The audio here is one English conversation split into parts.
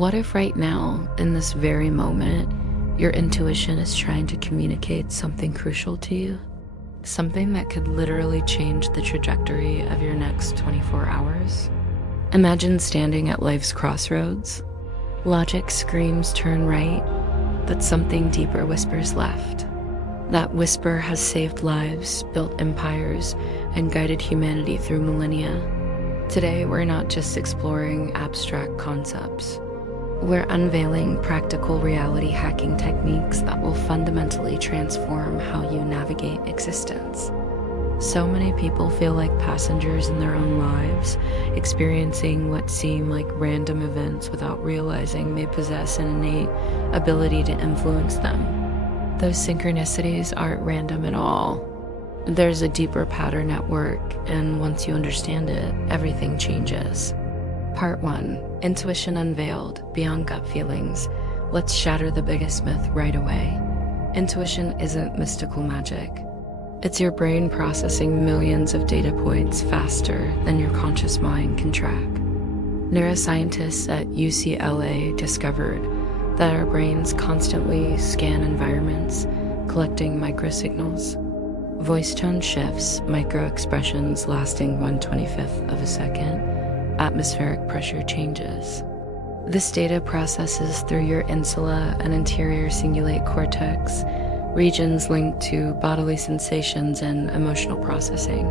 What if right now, in this very moment, your intuition is trying to communicate something crucial to you? Something that could literally change the trajectory of your next 24 hours? Imagine standing at life's crossroads. Logic screams turn right, but something deeper whispers left. That whisper has saved lives, built empires, and guided humanity through millennia. Today, we're not just exploring abstract concepts. We're unveiling practical reality hacking techniques that will fundamentally transform how you navigate existence. So many people feel like passengers in their own lives, experiencing what seem like random events without realizing they possess an innate ability to influence them. Those synchronicities aren't random at all. There's a deeper pattern at work, and once you understand it, everything changes. Part 1. Intuition Unveiled, Beyond Gut Feelings. Let's shatter the biggest myth right away. Intuition isn't mystical magic. It's your brain processing millions of data points faster than your conscious mind can track. Neuroscientists at UCLA discovered that our brains constantly scan environments, collecting microsignals. Voice tone shifts, micro-expressions lasting 1/25th of a second, atmospheric pressure changes. This data processes through your insula and anterior cingulate cortex, regions linked to bodily sensations and emotional processing.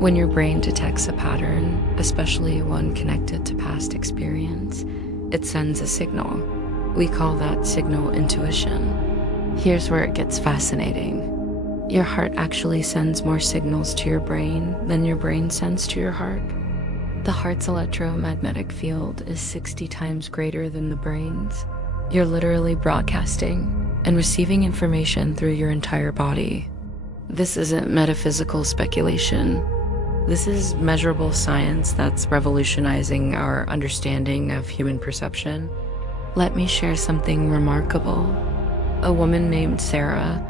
When your brain detects a pattern, especially one connected to past experience, it sends a signal. We call that signal intuition. Here's where it gets fascinating. Your heart actually sends more signals to your brain than your brain sends to your heart. The heart's electromagnetic field is 60 times greater than the brain's. You're literally broadcasting and receiving information through your entire body. This isn't metaphysical speculation. This is measurable science that's revolutionizing our understanding of human perception. Let me share something remarkable. A woman named Sarah,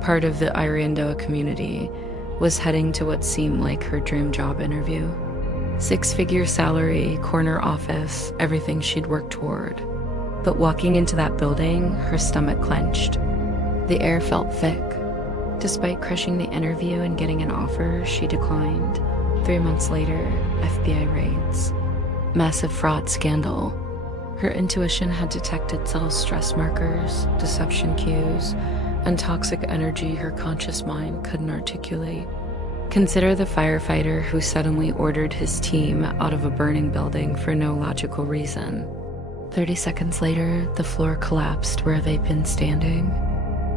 part of the Iriondoa community, was heading to what seemed like her dream job interview. 6-figure salary, corner office, everything she'd worked toward. But walking into that building, her stomach clenched. The air felt thick. Despite crushing the interview and getting an offer, she declined. 3 months later, FBI raids. Massive fraud scandal. Her intuition had detected subtle stress markers, deception cues, and toxic energy her conscious mind couldn't articulate. Consider the firefighter who suddenly ordered his team out of a burning building for no logical reason. 30 seconds later, the floor collapsed where they'd been standing.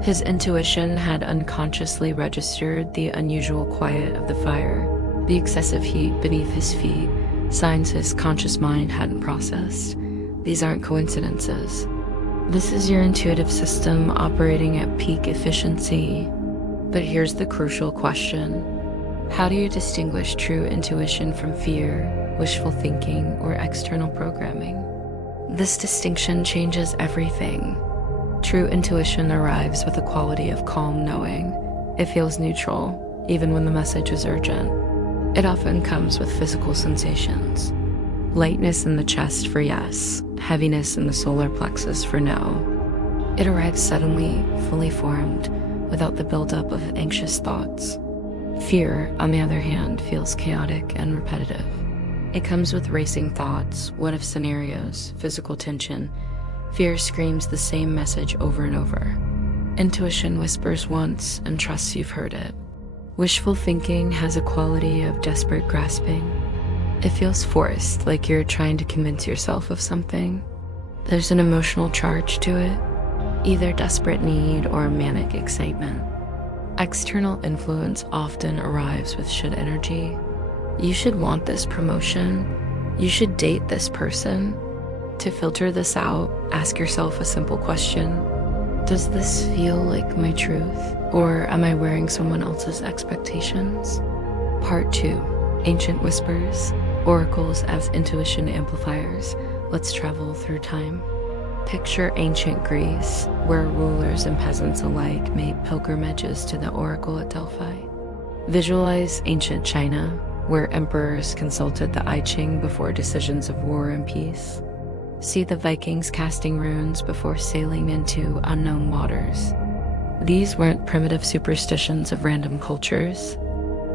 His intuition had unconsciously registered the unusual quiet of the fire, the excessive heat beneath his feet, signs his conscious mind hadn't processed. These aren't coincidences. This is your intuitive system operating at peak efficiency. But here's the crucial question. How do you distinguish true intuition from fear, wishful thinking, or external programming? This distinction changes everything. True intuition arrives with a quality of calm knowing. It feels neutral, even when the message is urgent. It often comes with physical sensations. Lightness in the chest for yes, heaviness in the solar plexus for no. It arrives suddenly, fully formed, without the buildup of anxious thoughts. Fear, on the other hand, feels chaotic and repetitive. It comes with racing thoughts, what-if scenarios, physical tension. Fear screams the same message over and over. Intuition whispers once and trusts you've heard it. Wishful thinking has a quality of desperate grasping. It feels forced, like you're trying to convince yourself of something. There's an emotional charge to it, either desperate need or manic excitement. External influence often arrives with should energy. You should want this promotion. You should date this person. To filter this out, ask yourself a simple question. Does this feel like my truth, or am I wearing someone else's expectations? Part 2. Ancient Whispers, Oracles as Intuition Amplifiers. Let's travel through time. Picture ancient Greece, where rulers and peasants alike made pilgrimages to the oracle at Delphi. Visualize ancient China, where emperors consulted the I Ching before decisions of war and peace. See the Vikings casting runes before sailing into unknown waters. These weren't primitive superstitions of random cultures.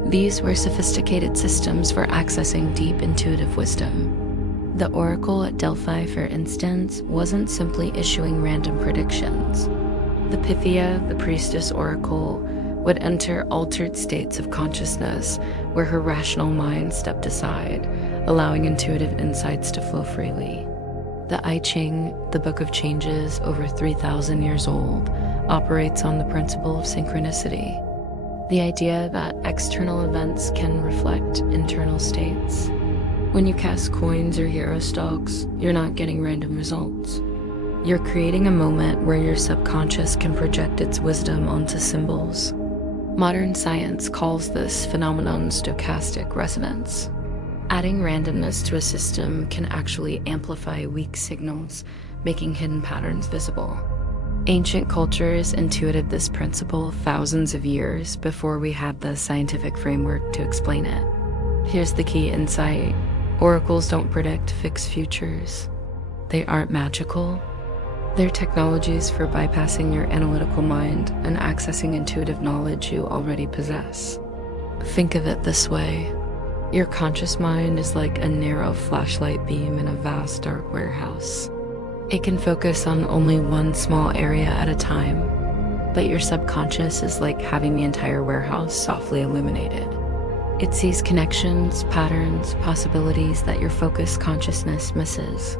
These were sophisticated systems for accessing deep intuitive wisdom. The oracle at Delphi, for instance, wasn't simply issuing random predictions. The Pythia, the priestess oracle, would enter altered states of consciousness where her rational mind stepped aside, allowing intuitive insights to flow freely. The I Ching, the Book of Changes, over 3,000 years old, operates on the principle of synchronicity. The idea that external events can reflect internal states. When you cast coins or hero stalks, you're not getting random results. You're creating a moment where your subconscious can project its wisdom onto symbols. Modern science calls this phenomenon stochastic resonance. Adding randomness to a system can actually amplify weak signals, making hidden patterns visible. Ancient cultures intuited this principle thousands of years before we had the scientific framework to explain it. Here's the key insight. Oracles don't predict fixed futures. They aren't magical. They're technologies for bypassing your analytical mind and accessing intuitive knowledge you already possess. Think of it this way. Your conscious mind is like a narrow flashlight beam in a vast dark warehouse. It can focus on only one small area at a time, but your subconscious is like having the entire warehouse softly illuminated. It sees connections, patterns, possibilities that your focused consciousness misses.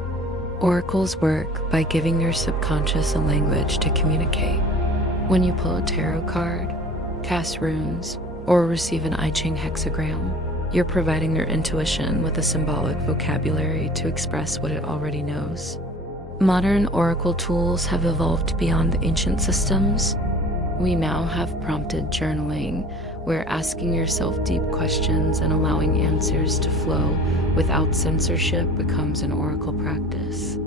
Oracles work by giving your subconscious a language to communicate. When you pull a tarot card, cast runes, or receive an I Ching hexagram, you're providing your intuition with a symbolic vocabulary to express what it already knows. Modern oracle tools have evolved beyond the ancient systems. We now have prompted journaling, where asking yourself deep questions and allowing answers to flow without censorship becomes an oracle practice.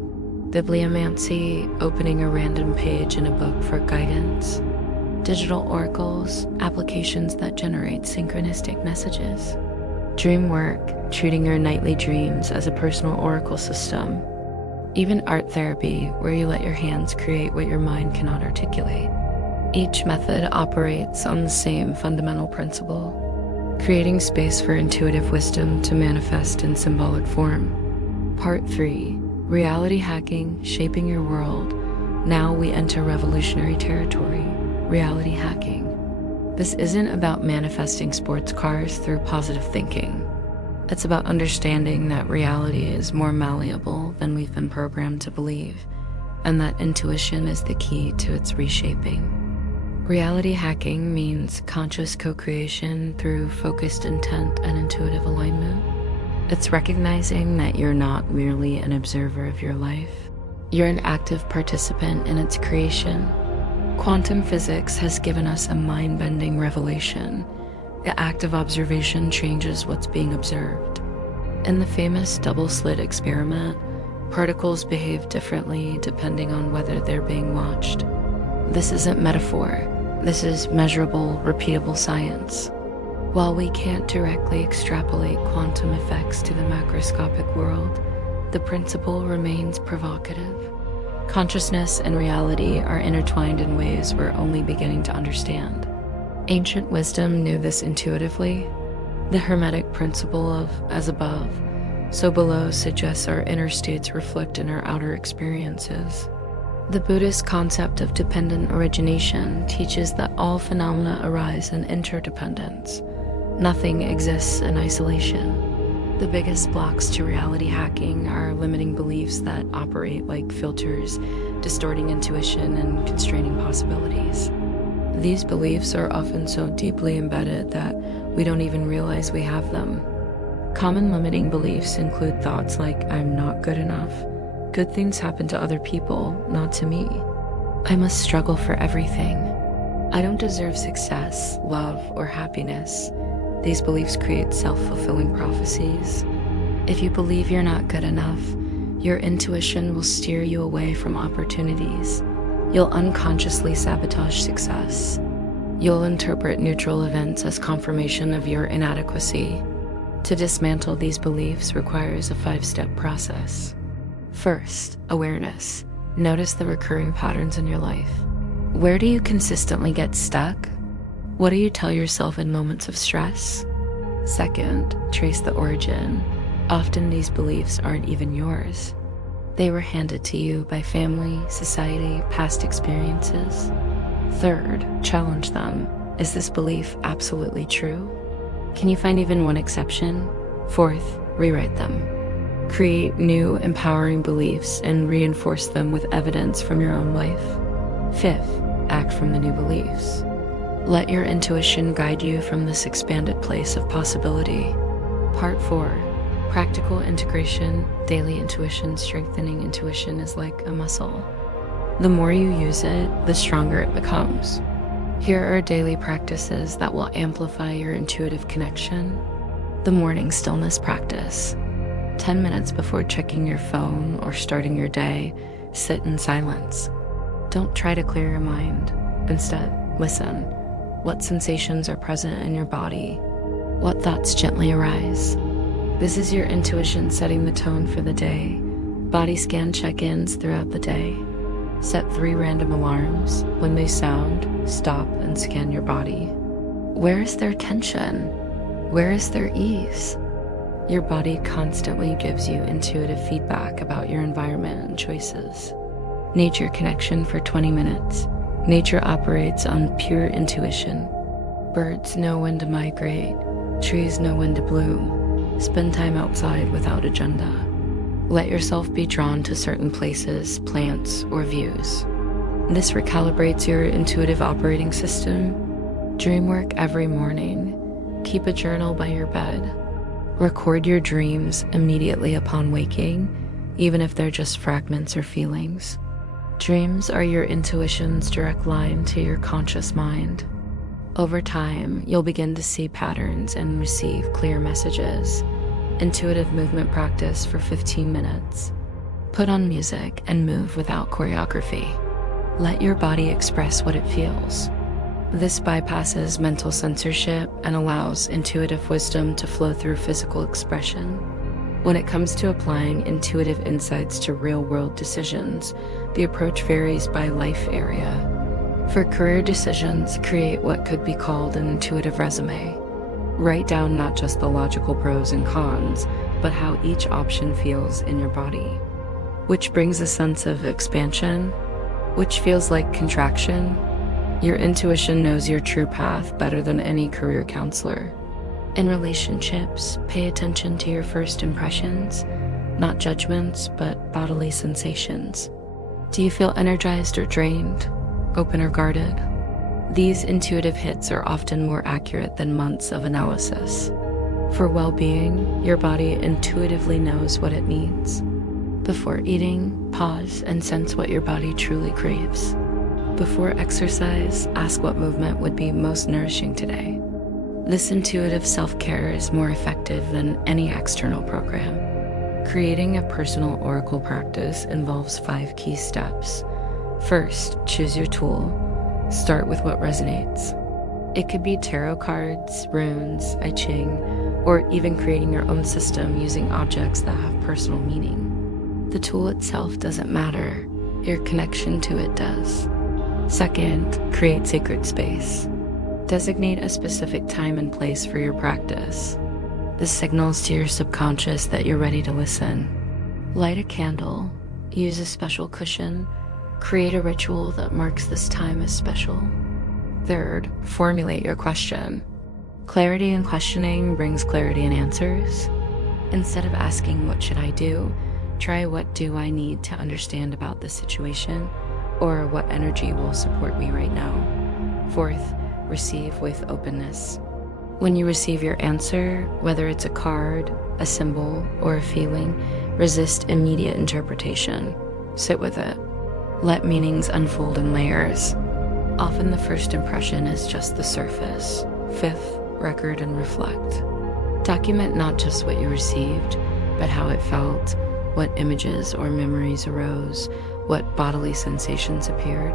Bibliomancy, opening a random page in a book for guidance. Digital oracles, applications that generate synchronistic messages. Dream work, treating your nightly dreams as a personal oracle system. Even art therapy, where you let your hands create what your mind cannot articulate. Each method operates on the same fundamental principle, creating space for intuitive wisdom to manifest in symbolic form. Part 3. Reality hacking, shaping your world. Now we enter revolutionary territory, reality hacking. This isn't about manifesting sports cars through positive thinking. It's about understanding that reality is more malleable than we've been programmed to believe, and that intuition is the key to its reshaping. Reality hacking means conscious co-creation through focused intent and intuitive alignment. It's recognizing that you're not merely an observer of your life. You're an active participant in its creation. Quantum physics has given us a mind-bending revelation. The act of observation changes what's being observed. In the famous double-slit experiment, particles behave differently depending on whether they're being watched. This isn't metaphor. This is measurable, repeatable science. While we can't directly extrapolate quantum effects to the macroscopic world, the principle remains provocative. Consciousness and reality are intertwined in ways we're only beginning to understand. Ancient wisdom knew this intuitively. The Hermetic principle of as above, so below suggests our inner states reflect in our outer experiences. The Buddhist concept of dependent origination teaches that all phenomena arise in interdependence. Nothing exists in isolation. The biggest blocks to reality hacking are limiting beliefs that operate like filters, distorting intuition and constraining possibilities. These beliefs are often so deeply embedded that we don't even realize we have them. Common limiting beliefs include thoughts like, I'm not good enough. Good things happen to other people, not to me. I must struggle for everything. I don't deserve success, love, or happiness. These beliefs create self-fulfilling prophecies. If you believe you're not good enough, your intuition will steer you away from opportunities. You'll unconsciously sabotage success. You'll interpret neutral events as confirmation of your inadequacy. To dismantle these beliefs requires a 5-step process. First, awareness. Notice the recurring patterns in your life. Where do you consistently get stuck? What do you tell yourself in moments of stress? Second, trace the origin. Often these beliefs aren't even yours. They were handed to you by family, society, past experiences. Third, challenge them. Is this belief absolutely true? Can you find even one exception? Fourth, rewrite them. Create new, empowering beliefs and reinforce them with evidence from your own life. Fifth, act from the new beliefs. Let your intuition guide you from this expanded place of possibility. Part 4. Practical integration. Daily intuition. Strengthening intuition is like a muscle. The more you use it, the stronger it becomes. Here are daily practices that will amplify your intuitive connection. The morning stillness practice. 10 minutes before checking your phone or starting your day, sit in silence. Don't try to clear your mind. Instead, listen. What sensations are present in your body? What thoughts gently arise? This is your intuition setting the tone for the day. Body scan check-ins throughout the day. Set 3 random alarms. When they sound, stop and scan your body. Where is there tension? Where is there ease? Your body constantly gives you intuitive feedback about your environment and choices. Nature connection for 20 minutes. Nature operates on pure intuition. Birds know when to migrate. Trees know when to bloom. Spend time outside without agenda. Let yourself be drawn to certain places, plants, or views. This recalibrates your intuitive operating system. Dream work every morning. Keep a journal by your bed. Record your dreams immediately upon waking, even if they're just fragments or feelings. Dreams are your intuition's direct line to your conscious mind. Over time, you'll begin to see patterns and receive clear messages. Intuitive movement practice for 15 minutes. Put on music and move without choreography. Let your body express what it feels. This bypasses mental censorship and allows intuitive wisdom to flow through physical expression. When it comes to applying intuitive insights to real-world decisions, the approach varies by life area. For career decisions, create what could be called an intuitive resume. Write down not just the logical pros and cons, but how each option feels in your body. Which brings a sense of expansion? Which feels like contraction? Your intuition knows your true path better than any career counselor. In relationships, pay attention to your first impressions, not judgments, but bodily sensations. Do you feel energized or drained, open or guarded? These intuitive hits are often more accurate than months of analysis. For well-being, your body intuitively knows what it needs. Before eating, pause and sense what your body truly craves. Before exercise, ask what movement would be most nourishing today. This intuitive self-care is more effective than any external program. Creating a personal oracle practice involves 5 key steps. First, choose your tool. Start with what resonates. It could be tarot cards, runes, I Ching, or even creating your own system using objects that have personal meaning. The tool itself doesn't matter, your connection to it does. Second, create sacred space. Designate a specific time and place for your practice. This signals to your subconscious that you're ready to listen. Light a candle, use a special cushion, create a ritual that marks this time as special. Third, formulate your question. Clarity in questioning brings clarity in answers. Instead of asking, "What should I do?" try, "What do I need to understand about this situation?" or "What energy will support me right now?" Fourth, receive with openness. When you receive your answer, whether it's a card, a symbol, or a feeling, resist immediate interpretation. Sit with it. Let meanings unfold in layers. Often the first impression is just the surface. Fifth, record and reflect. Document not just what you received, but how it felt, what images or memories arose, what bodily sensations appeared.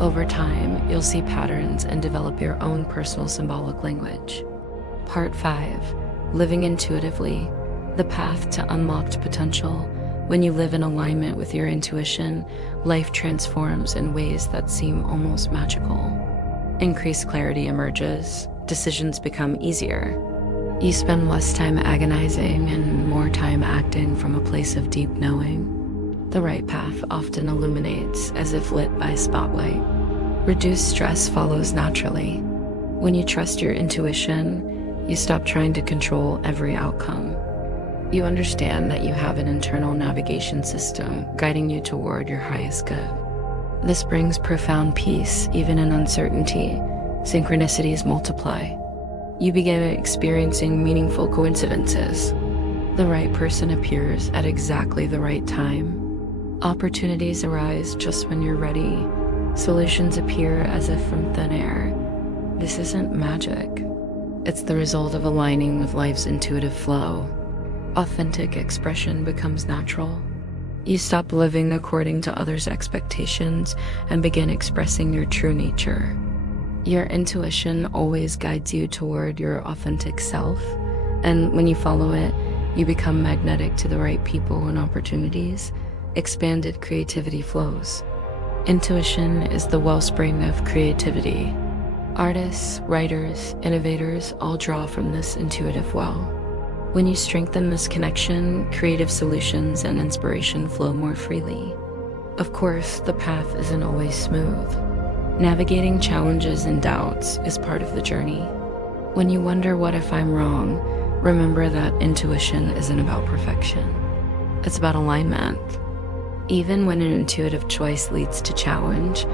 Over time, you'll see patterns and develop your own personal symbolic language. Part 5. Living intuitively. The path to unlocked potential. When you live in alignment with your intuition, life transforms in ways that seem almost magical. Increased clarity emerges, decisions become easier. You spend less time agonizing and more time acting from a place of deep knowing. The right path often illuminates as if lit by a spotlight. Reduced stress follows naturally. When you trust your intuition, you stop trying to control every outcome. You understand that you have an internal navigation system guiding you toward your highest good. This brings profound peace, even in uncertainty. Synchronicities multiply. You begin experiencing meaningful coincidences. The right person appears at exactly the right time. Opportunities arise just when you're ready. Solutions appear as if from thin air. This isn't magic. It's the result of aligning with life's intuitive flow. Authentic expression becomes natural. You stop living according to others' expectations and begin expressing your true nature. Your intuition always guides you toward your authentic self, and when you follow it, you become magnetic to the right people and opportunities. Expanded creativity flows. Intuition is the wellspring of creativity. Artists, writers, innovators all draw from this intuitive well. When you strengthen this connection, creative solutions and inspiration flow more freely. Of course, the path isn't always smooth. Navigating challenges and doubts is part of the journey. When you wonder, what if I'm wrong, remember that intuition isn't about perfection. It's about alignment. Even when an intuitive choice leads to challenge,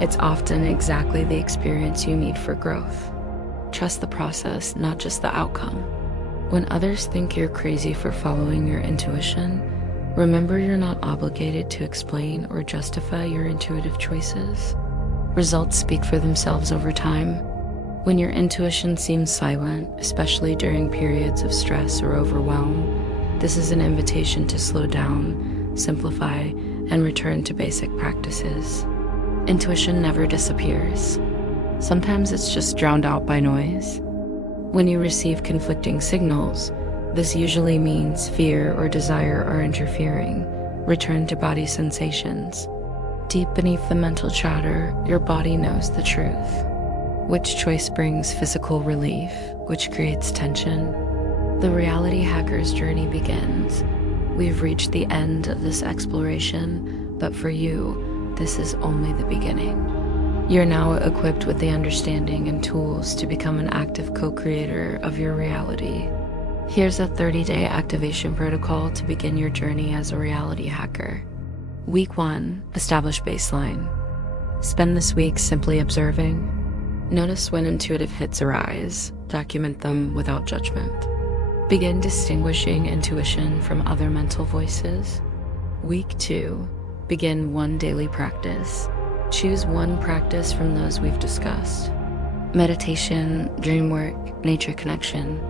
it's often exactly the experience you need for growth. Trust the process, not just the outcome. When others think you're crazy for following your intuition, remember you're not obligated to explain or justify your intuitive choices. Results speak for themselves over time. When your intuition seems silent, especially during periods of stress or overwhelm, this is an invitation to slow down, simplify, and return to basic practices. Intuition never disappears. Sometimes it's just drowned out by noise. When you receive conflicting signals, this usually means fear or desire are interfering. Return to body sensations. Deep beneath the mental chatter, your body knows the truth. Which choice brings physical relief, which creates tension? The reality hacker's journey begins. We've reached the end of this exploration, but for you, this is only the beginning. You're now equipped with the understanding and tools to become an active co-creator of your reality. Here's a 30-day activation protocol to begin your journey as a reality hacker. Week 1, establish baseline. Spend this week simply observing. Notice when intuitive hits arise. Document them without judgment. Begin distinguishing intuition from other mental voices. Week 2, begin one daily practice. Choose one practice from those we've discussed. Meditation, dream work, nature connection.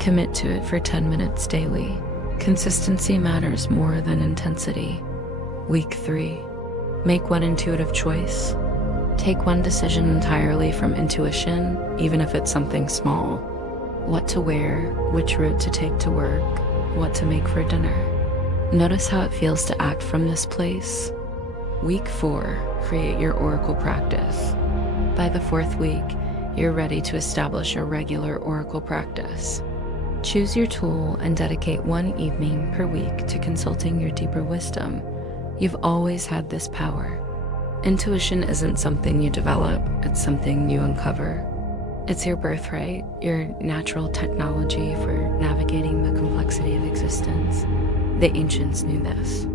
Commit to it for 10 minutes daily. Consistency matters more than intensity. Week 3, make one intuitive choice. Take one decision entirely from intuition, even if it's something small. What to wear, which route to take to work, what to make for dinner. Notice how it feels to act from this place. Week 4, create your oracle practice. By the 4th week, you're ready to establish a regular oracle practice. Choose your tool and dedicate one evening per week to consulting your deeper wisdom. You've always had this power. Intuition isn't something you develop, it's something you uncover. It's your birthright, your natural technology for navigating the complexity of existence. The ancients knew this.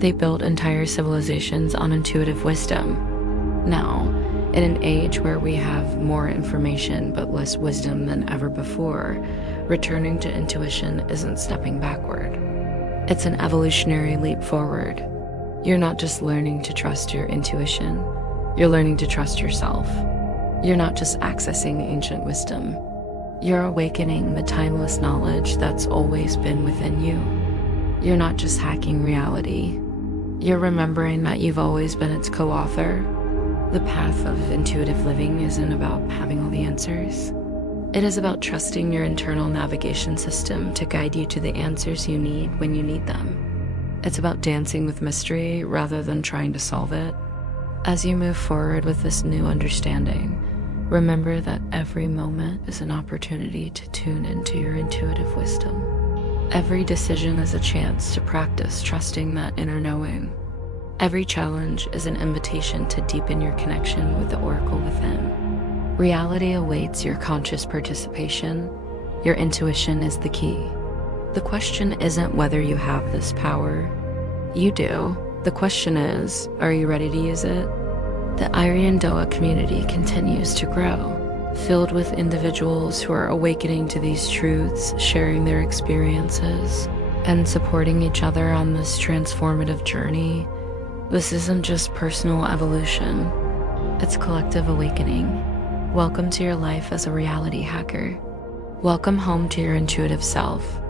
They built entire civilizations on intuitive wisdom. Now, in an age where we have more information but less wisdom than ever before, returning to intuition isn't stepping backward. It's an evolutionary leap forward. You're not just learning to trust your intuition, you're learning to trust yourself. You're not just accessing ancient wisdom, you're awakening the timeless knowledge that's always been within you. You're not just hacking reality, you're remembering that you've always been its co-author. The path of intuitive living isn't about having all the answers. It is about trusting your internal navigation system to guide you to the answers you need when you need them. It's about dancing with mystery rather than trying to solve it. As you move forward with this new understanding, remember that every moment is an opportunity to tune into your intuitive wisdom. Every decision is a chance to practice trusting that inner knowing. Every challenge is an invitation to deepen your connection with the oracle within. Reality awaits your conscious participation. Your intuition is the key. The question isn't whether you have this power. You do. The question is, are you ready to use it? The iriondoa community continues to grow, filled with individuals who are awakening to these truths, sharing their experiences, and supporting each other on this transformative journey. This isn't just personal evolution, it's collective awakening. Welcome to your life as a reality hacker. Welcome home to your intuitive self.